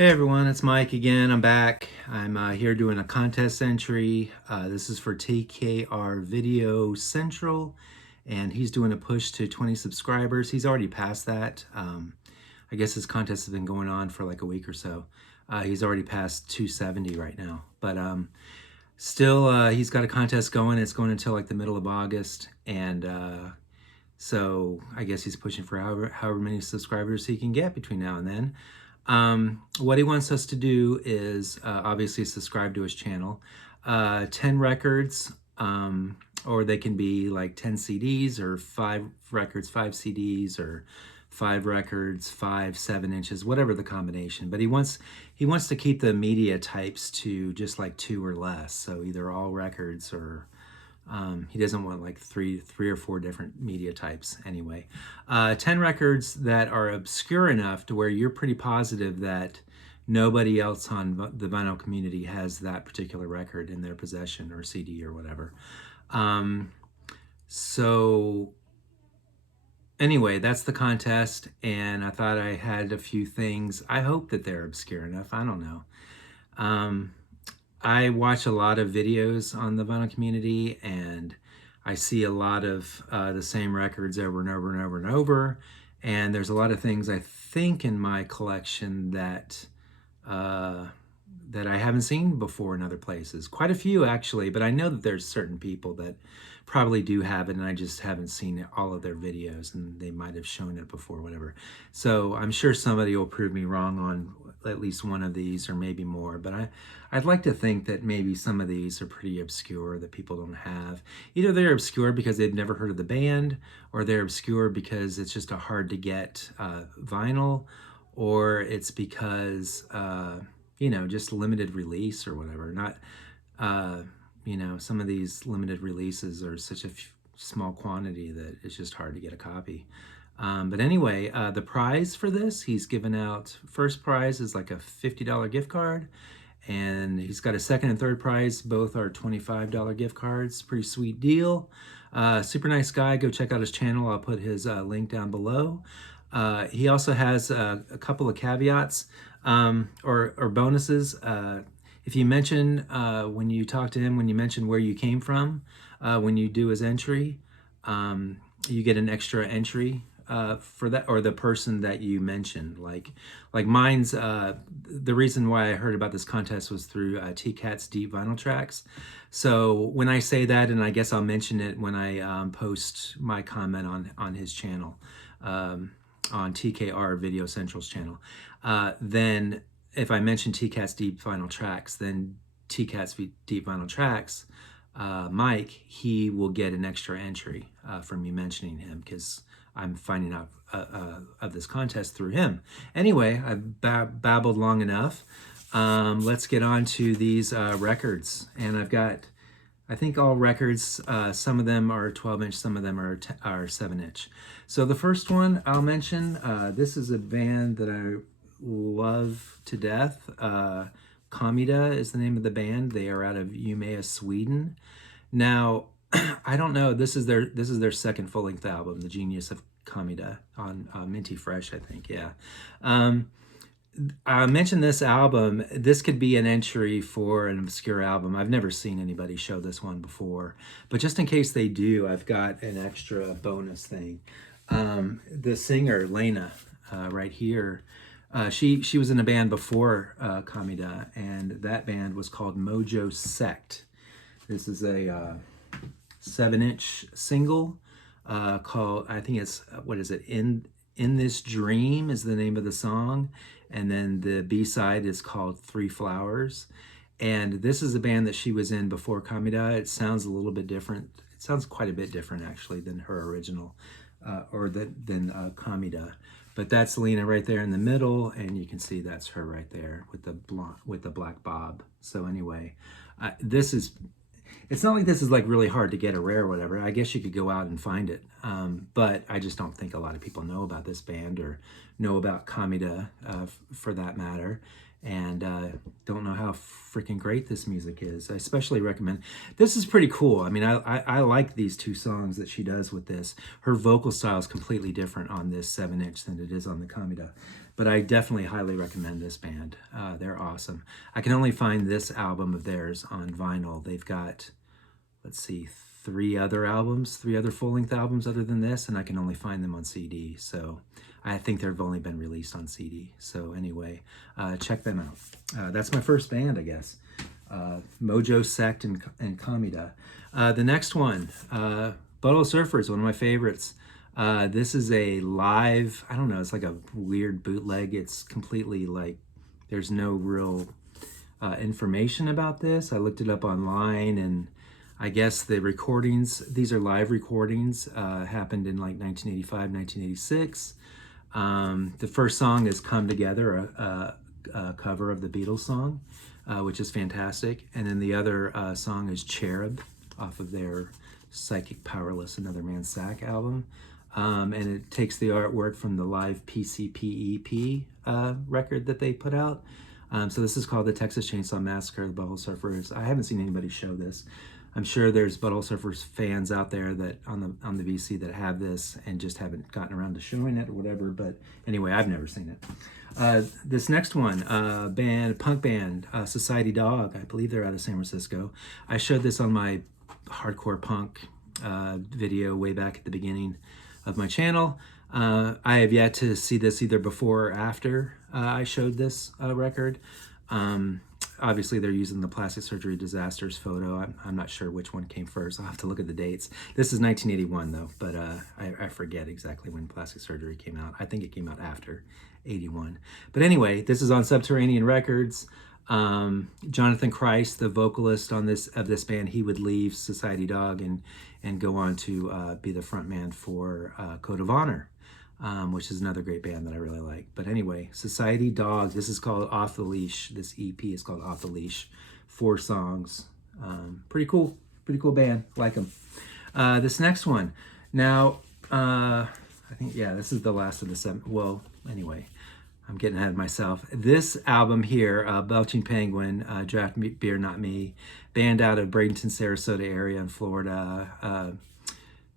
Hey everyone, it's Mike again. I'm back. I'm here doing a contest entry. This is for TKR Video Central, and he's doing a push to 20 subscribers. He's already passed that. I guess his contest has been going on for like a week or so. He's already passed 270 right now, but still he's got a contest going. It's going until like the middle of August, and so I guess he's pushing for however many subscribers he can get between now and then. What he wants us to do is obviously subscribe to his channel. 10 records, or they can be like 10 CDs or 5 records, 5 CDs, or 5 records, 5 7-inches, whatever the combination. But he wants to keep the media types to just like 2 or less. So either all records or he doesn't want like three or 4 different media types anyway. 10 records that are obscure enough to where you're pretty positive that nobody else on the vinyl community has that particular record in their possession or CD or whatever. So anyway, that's the contest, and I thought I had a few things. I hope that they're obscure enough. I don't know. I watch a lot of videos on the vinyl community, and I see a lot of the same records over and over and over and over. And there's a lot of things I think in my collection that that I haven't seen before in other places. Quite a few actually, but I know that there's certain people that probably do have it, and I just haven't seen all of their videos, and they might have shown it before, whatever. So I'm sure somebody will prove me wrong on at least one of these, or maybe more, but I'd like to think that maybe some of these are pretty obscure that people don't have. Either they're obscure because they've never heard of the band, or they're obscure because it's just a hard to get vinyl, or it's because you know, just limited release or whatever. Not you know, some of these limited releases are such a small quantity that it's just hard to get a copy. But anyway, the prize for this, he's given out, first prize is like a $50 gift card, and he's got a second and third prize, both are $25 gift cards. Pretty sweet deal. Super nice guy. Go check out his channel. I'll put his link down below. He also has a couple of caveats or bonuses. If you mention, when you talk to him, when you mention where you came from, when you do his entry, you get an extra entry for that, or the person that you mentioned. Like mine's, the reason why I heard about this contest was through T-Cat's Deep Vinyl Tracks. So when I say that, and I guess I'll mention it when I post my comment on his channel, on TKR Video Central's channel, then if I mention T-Cat's Deep Vinyl Tracks, then T-Cat's Deep Vinyl Tracks, Mike, he will get an extra entry from me mentioning him, because I'm finding out of this contest through him. Anyway, I've babbled long enough. Let's get on to these records. And I've got, I think, all records. Some of them are 12-inch, some of them are 7-inch. So the first one I'll mention, this is a band that I love to death. Kamida is the name of the band. They are out of Umeå, Sweden. Now, I don't know. This is their second full-length album, The Genius of Kamida, on Minty Fresh, I think. Yeah. I mentioned this album. This could be an entry for an obscure album. I've never seen anybody show this one before, but just in case they do, I've got an extra bonus thing. The singer Lena, right here, she was in a band before Kamida, and that band was called Mojo Sect. This is a 7-inch single called, I think it's, what is it, In This Dream is the name of the song, and then the B-side is called 3 Flowers. And this is a band that she was in before Kamida. It sounds a little bit different. It sounds quite a bit different actually than her original, than Kamida. But that's Lena right there in the middle, and you can see that's her right there with the black bob. So anyway, this is, it's not like this is like really hard to get or rare or whatever. I guess you could go out and find it, but I just don't think a lot of people know about this band or know about Kamida for that matter. and don't know how freaking great this music is. I especially recommend. This is pretty cool. I mean, I like these two songs that she does with this. Her vocal style is completely different on this 7-inch than it is on the Kamida, but I definitely highly recommend this band. They're awesome. I can only find this album of theirs on vinyl. They've got, let's see, 3 other full-length albums other than this, and I can only find them on CD. So I think they've only been released on CD. So anyway, check them out. That's my first band, I guess. Mojo Sect and Kamida. The next one, Butthole Surfers, one of my favorites. This is a live, I don't know, it's like a weird bootleg. It's completely like, there's no real information about this. I looked it up online, and I guess the recordings, these are live recordings, happened in like 1985, 1986. The first song is Come Together, a cover of the Beatles song, which is fantastic. And then the other song is Cherub, off of their Psychic Powerless, Another Man's Sack album. And it takes the artwork from the live PCPEP record that they put out. So this is called the Texas Chainsaw Massacre, the Butthole Surfers. I haven't seen anybody show this. I'm sure there's Butthole Surfers fans out there that on the VC that have this and just haven't gotten around to showing it or whatever. But anyway, I've never seen it. This next one, punk band, Society Dog. I believe they're out of San Francisco. I showed this on my hardcore punk video way back at the beginning of my channel. I have yet to see this either before or after I showed this record. Obviously, they're using the Plastic Surgery Disasters photo. I'm not sure which one came first. I'll have to look at the dates. This is 1981, though, but I forget exactly when Plastic Surgery came out. I think it came out after 81. But anyway, this is on Subterranean Records. Jonathan Christ, the vocalist of this band, he would leave Society Dog and go on to be the frontman for Code of Honor, which is another great band that I really like. But anyway, Society Dog, this is called Off the Leash. This EP is called Off the Leash. 4 songs. Pretty cool band. Like them. This next one. Now, I think, yeah, this is the last of the 7. Well, anyway, I'm getting ahead of myself. This album here, Belching Penguin, Draft Beer Not Me, band out of Bradenton, Sarasota area in Florida.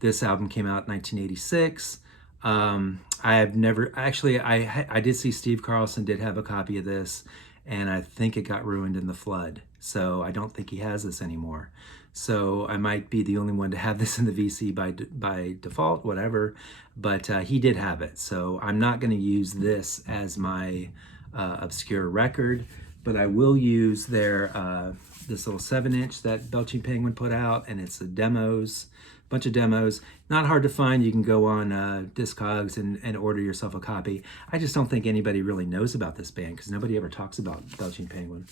This album came out in 1986. I have never, actually, I did see Steve Carlson did have a copy of this, and I think it got ruined in the flood. So I don't think he has this anymore. So I might be the only one to have this in the VC by default, whatever. But he did have it. So I'm not going to use this as my obscure record, but I will use their this little 7-inch that Belching Penguin put out, and it's the demos. Bunch of demos, not hard to find. You can go on Discogs and order yourself a copy. I just don't think anybody really knows about this band because nobody ever talks about Belching Penguin,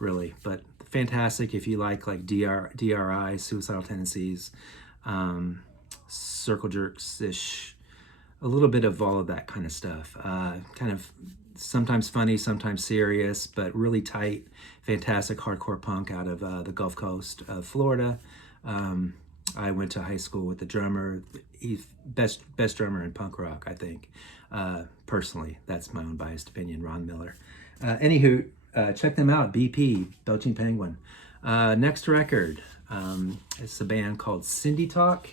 really. But fantastic if you like DRI, Suicidal Tendencies, Circle Jerks-ish, a little bit of all of that kind of stuff. Kind of sometimes funny, sometimes serious, but really tight, fantastic hardcore punk out of the Gulf Coast of Florida. I went to high school with the drummer. He's best drummer in punk rock, I think. Personally, that's my own biased opinion, Ron Miller. Anywho, check them out, BP, Belching Penguin. Next record, it's a band called Cindy Talk.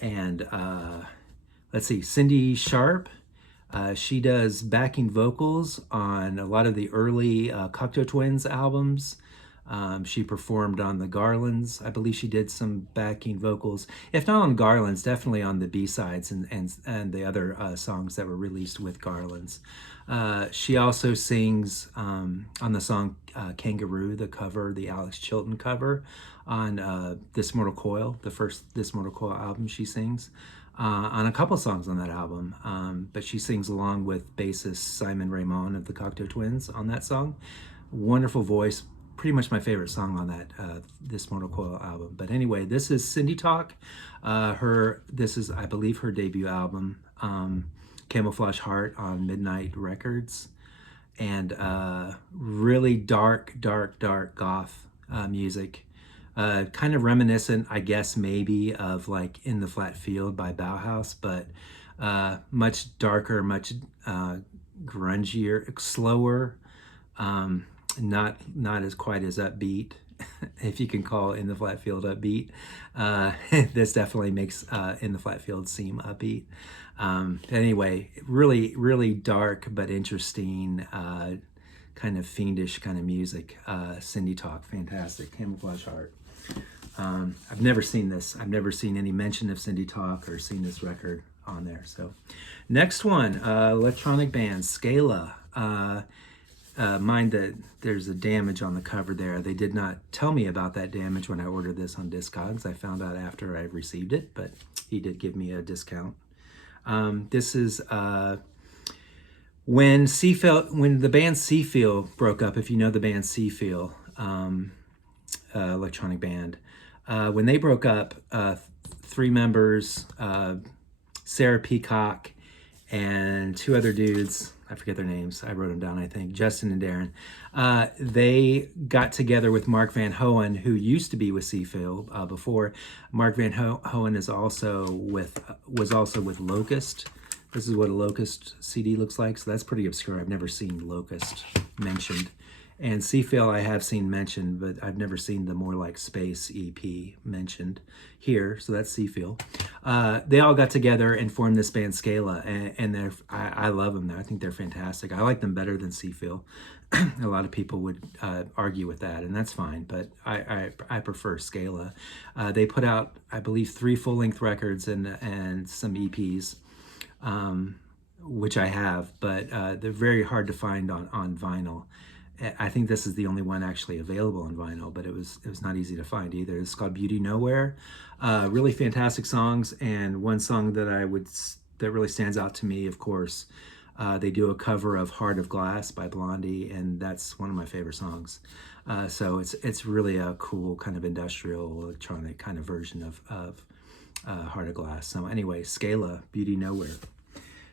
And let's see, Cindy Sharp. She does backing vocals on a lot of the early Cocteau Twins albums. She performed on the Garlands. I believe she did some backing vocals, if not on Garlands, definitely on the B-sides and the other songs that were released with Garlands. She also sings on the song Kangaroo, the cover, the Alex Chilton cover on This Mortal Coil, the first This Mortal Coil album. She sings on a couple songs on that album, but she sings along with bassist Simon Raymond of the Cocteau Twins on that song. Wonderful voice. Pretty much my favorite song on that This Mortal Coil album. But anyway, this is Cindy Talk. This is, I believe, her debut album, Camouflage Heart on Midnight Records, and really dark goth music. Kind of reminiscent, I guess, maybe of like In the Flat Field by Bauhaus, but much darker, much grungier, slower. Not as quite as upbeat, if you can call In the Flat Field upbeat. This definitely makes In the Flat Field seem upbeat. Anyway, really dark but interesting, kind of fiendish kind of music. Cindy Talk, fantastic. Camouflage Heart. I've never seen this. I've never seen any mention of Cindy Talk or seen this record on there. So next one, electronic band, Scala. Mind that there's a damage on the cover there. They did not tell me about that damage when I ordered this on Discogs. I found out after I received it, but he did give me a discount. This is when the band Seafeel broke up. If you know the band Seafeel, electronic band, when they broke up, 3 members, Sarah Peacock and 2 other dudes, I forget their names, I wrote them down, I think, Justin and Darren, they got together with Mark Van Hoen, who used to be with Seafeel before. Mark Van Hoen was also with Locust. This is what a Locust CD looks like, so that's pretty obscure. I've never seen Locust mentioned. And Seafeel I have seen mentioned, but I've never seen the More Like Space EP mentioned here, so that's Seafeel. They all got together and formed this band Scala, and I love them. I think they're fantastic. I like them better than Seafeel. A lot of people would argue with that, and that's fine, but I prefer Scala. They put out, I believe, 3 full-length records and some EPs, which I have, but they're very hard to find on vinyl. I think this is the only one actually available on vinyl, but it was not easy to find either. It's called Beauty Nowhere. Really fantastic songs, and one song that really stands out to me, of course, they do a cover of Heart of Glass by Blondie, and that's one of my favorite songs. So it's really a cool kind of industrial electronic kind of version of Heart of Glass. So anyway, Scala, Beauty Nowhere.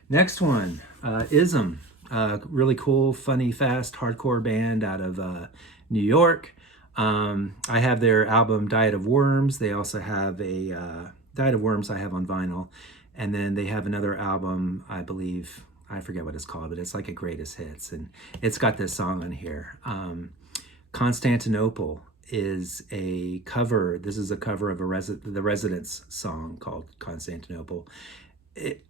Next one, Ism. Really cool, funny, fast, hardcore band out of New York. I have their album Diet of Worms. They also have a Diet of Worms I have on vinyl. And then they have another album, I believe, I forget what it's called, but it's like a greatest hits. And it's got this song on here. Constantinople is a cover. This is a cover of the Residents song called Constantinople.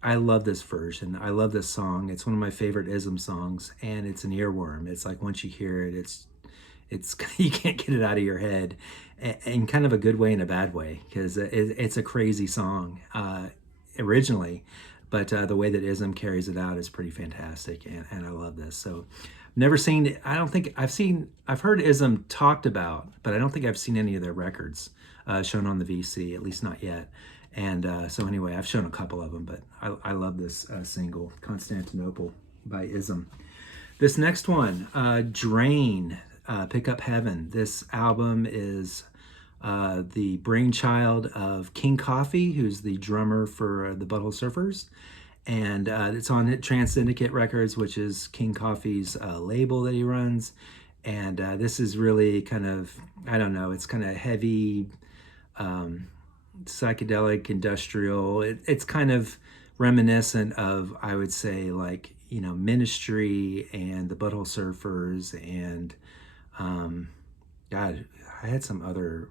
I love this version. I love this song. It's one of my favorite Ism songs, and it's an earworm. It's like once you hear it, it's you can't get it out of your head, in kind of a good way and a bad way, because it's a crazy song originally, but the way that Ism carries it out is pretty fantastic, and I love this. So never seen it. I don't think I've heard Ism talked about, but I don't think I've seen any of their records shown on the VC, at least not yet. And so anyway, I've shown a couple of them, but I love this single, Constantinople by Ism. This next one, Drain, Pick Up Heaven. This album is the brainchild of King Coffee, who's the drummer for the Butthole Surfers. And it's on Trans Syndicate Records, which is King Coffee's label that he runs. And this is really kind of, I don't know, it's kind of heavy, psychedelic, industrial. It's kind of reminiscent of, I would say, like, Ministry and the Butthole Surfers, and God, I had some other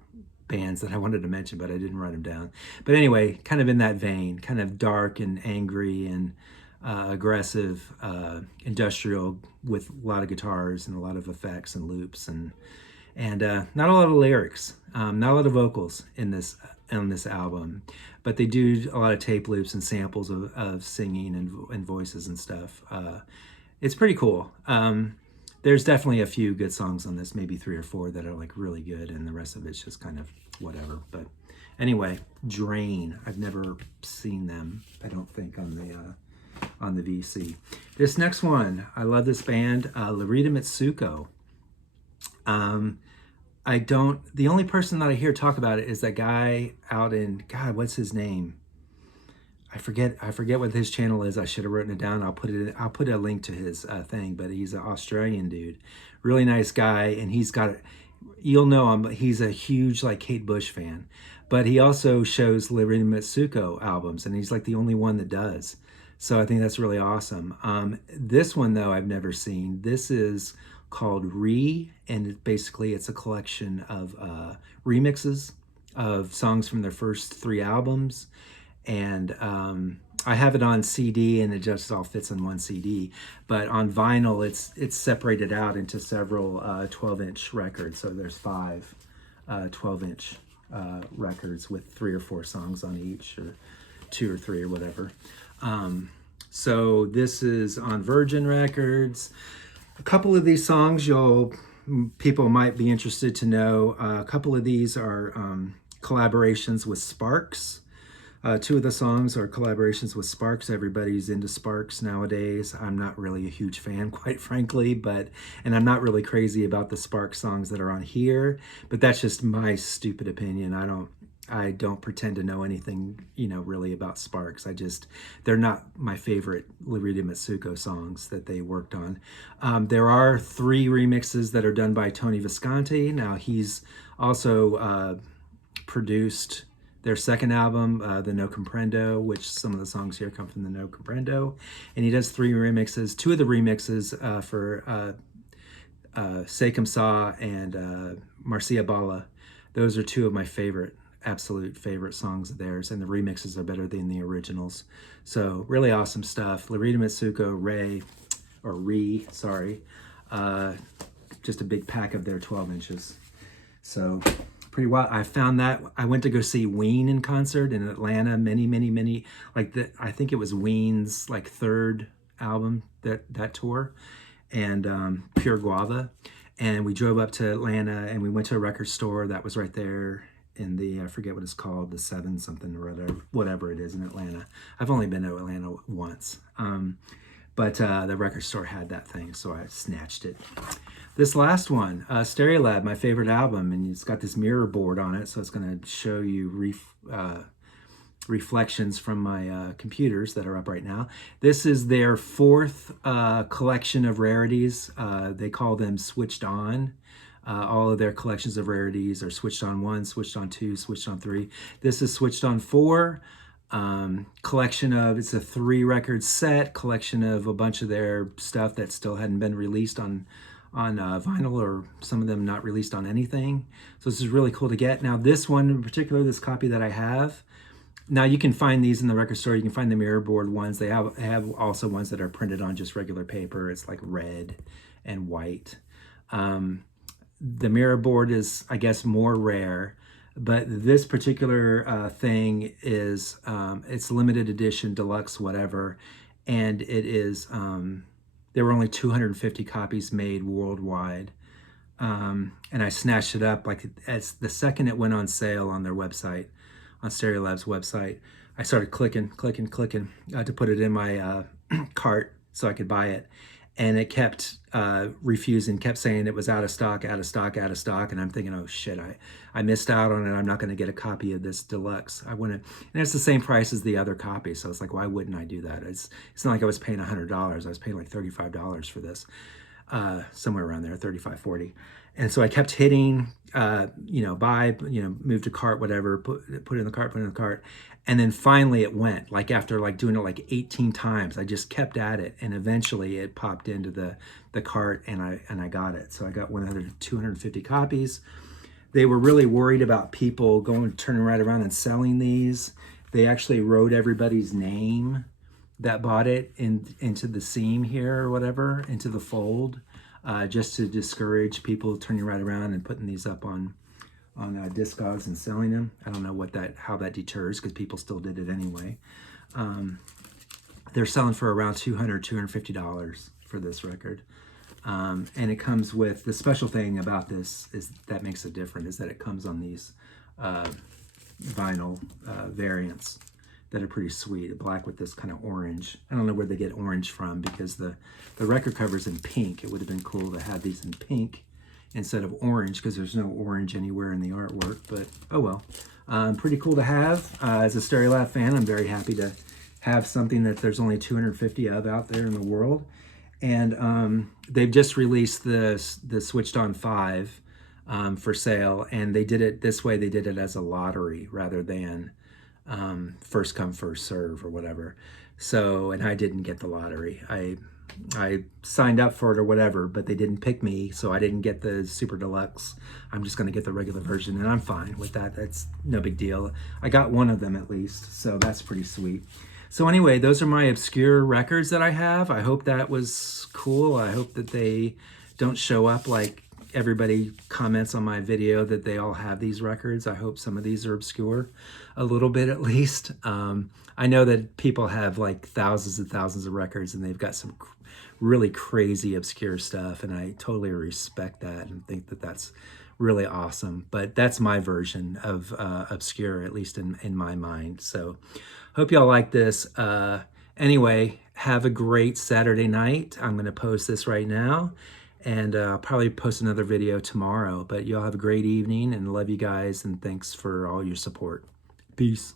bands that I wanted to mention, but I didn't write them down. But anyway, kind of in that vein, kind of dark and angry and aggressive, industrial, with a lot of guitars and a lot of effects and loops, and not a lot of lyrics, not a lot of vocals in this album, but they do a lot of tape loops and samples of singing and voices and stuff. It's pretty cool. There's definitely a few good songs on this, maybe 3 or 4 that are like really good, and the rest of it's just kind of whatever. But anyway, Drain. I've never seen them, I don't think, on the VC. This next one, I love this band, Larita Mitsuko. The only person that I hear talk about it is that guy out in, God, what's his name? I forget what his channel is. I should have written it down. I'll put a link to his thing, but he's an Australian dude. Really nice guy, and you'll know him, he's a huge, like, Kate Bush fan. But he also shows Larita Mitsuko albums, and he's like the only one that does. So I think that's really awesome. This one, though, I've never seen. This is called and basically it's a collection of remixes of songs from their first 3 albums. And I have it on CD, and it just all fits in one CD. But on vinyl, it's separated out into several 12-inch records. So there's 5 12-inch records with 3 or 4 songs on each, or 2 or 3 or whatever. So this is on Virgin Records. A couple of these songs people might be interested to know. A couple of these are collaborations with Sparks. 2 of the songs are collaborations with Sparks. Everybody's into Sparks nowadays. I'm not really a huge fan, quite frankly, and I'm not really crazy about the Sparks songs that are on here, but that's just my stupid opinion. I don't pretend to know anything, really about Sparks. They're not my favorite Larita Mitsuko songs that they worked on. There are 3 remixes that are done by Tony Visconti. Now, he's also produced their second album, the No Comprendo, which some of the songs here come from the No Comprendo. And he does 3 remixes. 2 of the remixes for Sekum Sa and Marcia Bala. Those are 2 of my absolute favorite songs of theirs, and the remixes are better than the originals. So really awesome stuff. Larita Mitsuko, just a big pack of their 12 inches. So pretty wild. I found that I went to go see Ween in concert in Atlanta many, I think it was Ween's 3rd album, that tour, and Pure Guava. And we drove up to Atlanta, and we went to a record store that was right there in I forget what it's called, the 7 something or whatever it is in Atlanta. I've only been to Atlanta once. But the record store had that thing, so I snatched it. This last one, Stereolab, my favorite album, and it's got this mirror board on it, so it's going to show you reflections from my computers that are up right now. This is their 4th collection of rarities. They call them Switched On. All of their collections of rarities are Switched On 1, Switched On 2, Switched On 3. This is Switched On 4. It's a 3-record set, collection of a bunch of their stuff that still hadn't been released on vinyl, or some of them not released on anything. So this is really cool to get. Now this one in particular, this copy that I have, now you can find these in the record store. You can find the mirror board ones. They have also ones that are printed on just regular paper. It's like red and white. The mirror board is, I guess, more rare. But this particular thing is, it's limited edition, deluxe, whatever. And it is, there were only 250 copies made worldwide. And I snatched it up as the second it went on sale on their website, on Stereolab's website. I started clicking to put it in my cart so I could buy it. And it kept refusing, kept saying it was out of stock. And I'm thinking, oh shit, I missed out on it. I'm not going to get a copy of this deluxe. And it's the same price as the other copy. So it's like, why wouldn't I do that? It's not like I was paying $100. I was paying like $35 for this, somewhere around there, 35, 40. And so I kept hitting, buy, move to cart, whatever, put it in the cart. And then finally it went, after doing it 18 times, I just kept at it. And eventually it popped into the cart, and I got it. So I got 250 copies. They were really worried about people turning right around and selling these. They actually wrote everybody's name that bought it into the seam here or whatever, into the fold, just to discourage people turning right around and putting these up on Discogs and selling them. I don't know how that deters, because people still did it anyway. They're selling for around $250 for this record. And it comes with, the special thing about this is that makes it different, is that it comes on these vinyl variants that are pretty sweet. Black with this kind of orange. I don't know where they get orange from, because the record cover's in pink. It would have been cool to have these in pink instead of orange, because there's no orange anywhere in the artwork, but oh well. Pretty cool to have. As a Stereolab fan, I'm very happy to have something that there's only 250 of out there in the world. And they've just released the Switched On 5 for sale, and they did it this way. They did it as a lottery rather than first come, first serve or whatever. So, and I didn't get the lottery. I signed up for it or whatever, but they didn't pick me, so I didn't get the super deluxe. I'm just going to get the regular version, and I'm fine with that. That's no big deal. I got one of them at least, so that's pretty sweet. So anyway, those are my obscure records that I have. I hope that was cool. I hope that they don't show up like everybody comments on my video that they all have these records. I hope some of these are obscure, a little bit at least. I know that people have like thousands and thousands of records, and they've got some really crazy obscure stuff, and I totally respect that and think that that's really awesome. But that's my version of obscure, at least in my mind. So hope y'all like this. Anyway, have a great Saturday night. I'm going to post this right now, and I'll probably post another video tomorrow. But y'all have a great evening, and love you guys, and thanks for all your support. Peace.